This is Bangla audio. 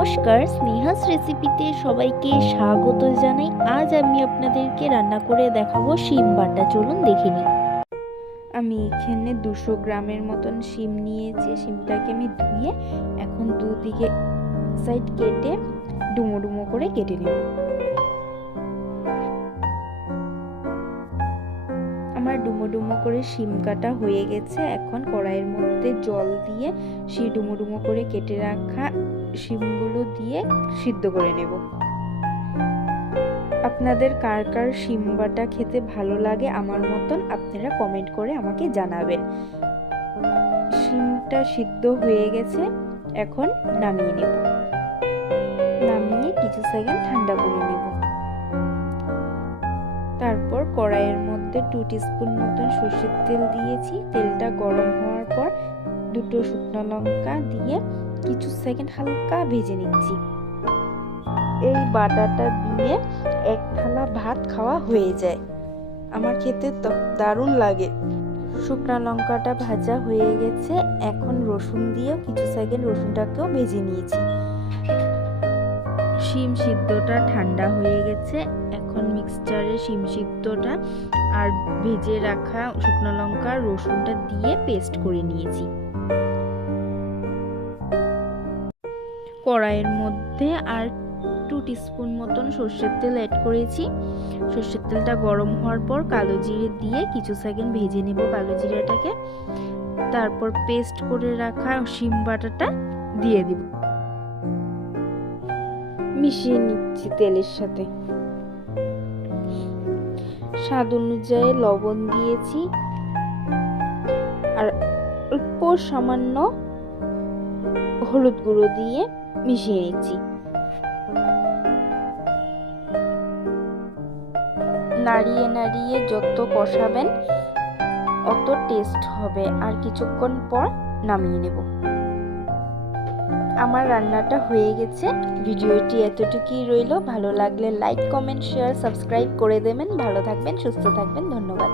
নমস্কার, স্নেহাস রেসিপিতে সবাইকে স্বাগত জানাই। আজ আমি আপনাদেরকে রান্না করে দেখাবো শিম বাটা। চলুন দেখে নিই। আমি এখানে দুশো গ্রামের মতন শিম নিয়েছি। শিমটাকে আমি ধুয়ে এখন দুদিকে সাইড কেটে ডুমো ডুমো করে কেটে নেব। আমার ডুমো ডুমো করে শিম কাটা হয়ে গেছে। এখন কড়াইয়ের মধ্যে জল দিয়ে সেই ডুমো ডুমো করে কেটে রাখা শিমগুলো দিয়ে সিদ্ধ করে নেব। আপনাদের কার কার শিম বাটা খেতে ভালো লাগে আমার মতন আপনারা কমেন্ট করে আমাকে জানাবেন। শিমটা সিদ্ধ হয়ে গেছে, এখন নামিয়ে নেব। নামিয়ে কিছু সেকেন্ড ঠান্ডা করে নেব। তারপর কড়াইয়ের মধ্যে টু টিস্পুন মতন সর্ষের তেল দিয়েছি। তেলটা গরম হওয়ার পর দুটো শুকনো লঙ্কা দিয়ে কিছু সেকেন্ড হালকা ভেজে নিচ্ছি। এই বাটাটা দিয়ে এক থালা ভাত খাওয়া হয়ে যায়। আমার খেতে দারুণ লাগে। শুকনো লঙ্কাটা ভাজা হয়ে গেছে। এখন রসুন দিয়ে কিছু সেকেন্ড রসুনটাকেও ভেজে নিয়েছি। শিম সিদ্ধটা ঠান্ডা হয়ে গেছে। এখন মিক্সচারে শিম সিদ্ধটা আর ভেজে রাখা শুকনো লঙ্কা রসুনটা দিয়ে পেস্ট করে নিয়েছি। কড়াইয়ের মধ্যে আর টু টিস্পুন মতন সর্ষের তেল অ্যাড করেছি। সর্ষের তেলটা গরম হওয়ার পর কালো জিরে দিয়ে কিছু সেকেন্ড ভেজে নেব কালো জিরেটাকে। তারপর পেস্ট করে রাখা শিম বাটাটা দিয়ে দিব। মিশিয়ে নিচ্ছি তেলের সাথে। স্বাদ অনুযায়ী লবণ দিয়েছি। আর অল্প সামান্য হলুদ গুঁড়ো দিয়ে মিশিয়ে নিচ্ছি। নাড়িয়ে নাড়িয়ে যত কষাবেন, অত টেস্ট হবে আর কিছুক্ষণ পর নামিয়ে নেব। আমার রান্নাটা হয়ে গেছে। ভিডিওটি এতটুকুই রইল। ভালো লাগলে লাইক কমেন্ট শেয়ার সাবস্ক্রাইব করে দেবেন। ভালো থাকবেন, সুস্থ থাকবেন। ধন্যবাদ।